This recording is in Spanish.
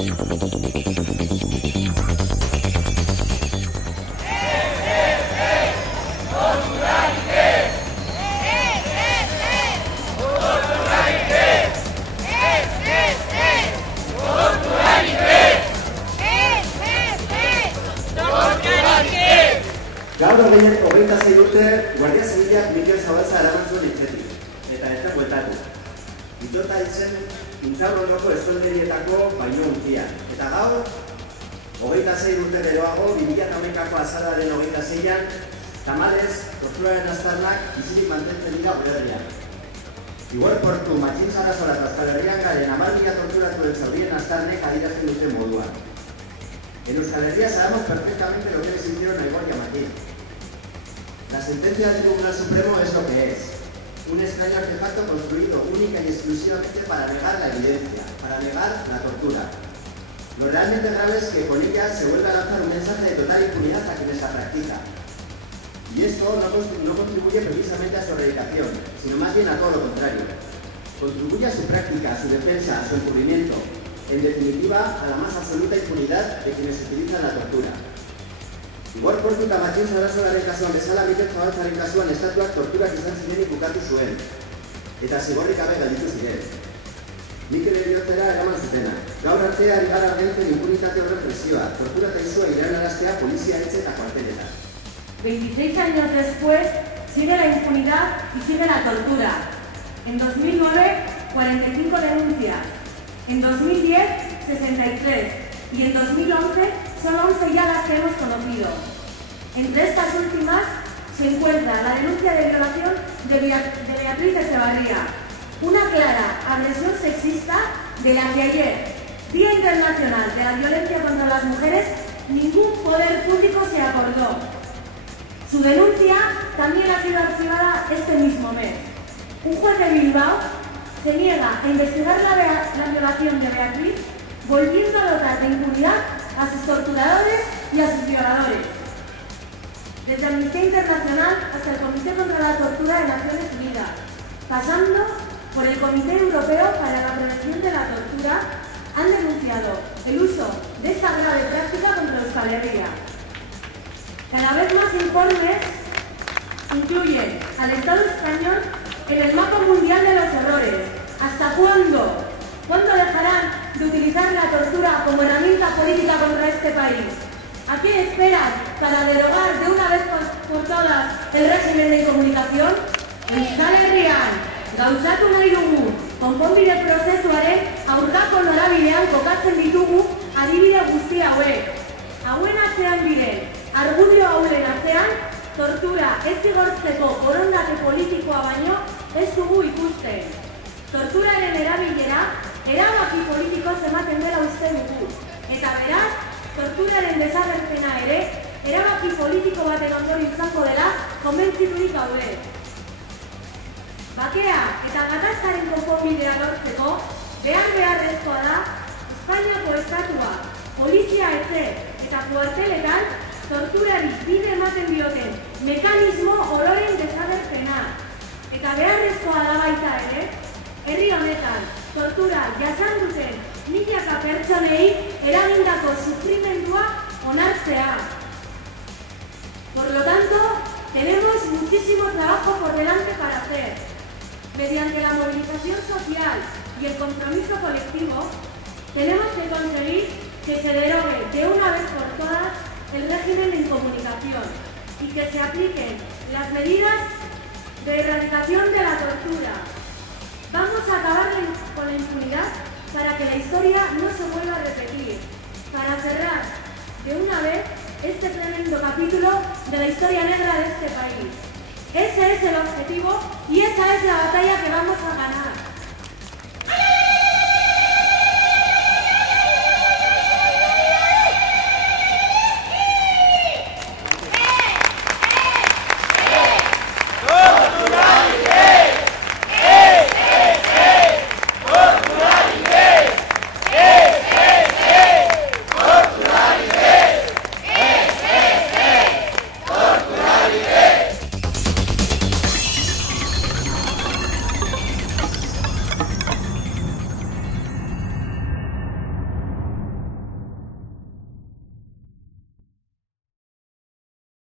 Gaur horrein 26 urte, Guardia Zibilak Mikel Zabalza eraman zuen etxetik, eta ez da bueltatu. Itota izen Intzaurrondoko estolderietako baino untzian. Eta gaur, 26 urte geroago, 2008ko azararen 26an, tamalez, torturaren aztarnak bizirik mantentzen dira gure herrian. Igor Portu, Matxin Sarasola eta Euskal Herrian garen 10.000 torturatuen zaurien aztarnek adierazten duten moduan. En Euskal Herria sabemos perfectamente lo que les hicieron a Igor y a Matxin. La sentencia del Tribunal Supremo es lo que es, un extraño artefacto construido única y exclusivamente para negar la evidencia, para negar la tortura. Lo realmente grave es que con ella se vuelve a lanzar un mensaje de total impunidad a quienes la practican. Y esto no contribuye precisamente a su erradicación, sino más bien a todo lo contrario. Contribuye a su práctica, a su defensa, a su encubrimiento, en definitiva a la más absoluta impunidad de quienes utilizan la tortura. Igor Portu eta Matxin Sarasolaren kasuan bezala Mikel Zabaltzaren kasuan estatuak torturak izan ziren bukatu zuen, eta zigorrik gabe gelditu ziren. Mikel heriotzera eraman zutena. Gaur arte ari gara argentzen impunitate horren presioa, tortura eta izua iranaraztea polizia etxe eta kuarteletan. 26 años después, sigue la impunidad y sigue la tortura. En 2009, 45 denuncias. En 2010, 63. Y en 2011, solo 11 ya las que hemos conocido. Entre estas últimas se encuentra la denuncia de violación de Beatriz Echevarría, una clara agresión sexista de la que ayer, Día Internacional de la Violencia contra las Mujeres, ningún poder público se acordó. Su denuncia también ha sido archivada este mismo mes. Un juez de Bilbao se niega a investigar la violación de Beatriz, volviendo a dotar de impunidad a sus torturadores y a sus violadores. Desde Amnistía Internacional hasta el Comité contra la Tortura de Naciones Unidas, pasando por el Comité Europeo para la Prevención de la Tortura, han denunciado el uso de esta grave práctica contra Euskal Herria. Cada vez más informes incluyen al Estado español en el mapa mundial de los horrores. ¿Hasta cuándo? ¿Cuándo dejarán de utilizar la tortura como herramienta política contra este país? ¿A quién esperan para derogar de una vez por todas el régimen de incomunicación? Euskal Herrian, gauzatu nahi dugu, konponbide prozesuaren aurkako norabidean kokatzen ditugu adibide guzti hauek. Hauen atzean diren, argudio haulen atzean, tortura ez zigortzeko borondate politikoa baino ez dugu ikusten. Torturaren erabilera erabaki politikoz ematen dela uste dugu. Eta beraz, torturaren desagerpena ere, erabaki politiko baten ondorio izango dela konbentziturik gaude. Bakea eta gatazkaren konponbidea lortzeko, beharrezkoa da Espainiako estatua, polizia etxe eta kuarteletan torturari bide ematen dioten mekanismo ororen desagerpena. Eta beharrezkoa da baita ere, herri honetan tortura jasan duten milaka pertsonei eragindako sufrimendua onartzea. Por lo tanto, tenemos muchísimo trabajo por delante para hacer. Mediante la movilización social y el compromiso colectivo, tenemos que conseguir que se derogue de una vez por todas el régimen de incomunicación y que se apliquen las medidas de erradicación de la tortura. Vamos a acabar con la impunidad para que la historia no se vuelva a repetir, para cerrar de una vez este tremendo capítulo de la historia negra de este país. Ese es el objetivo y esa es la batalla que vamos a ganar.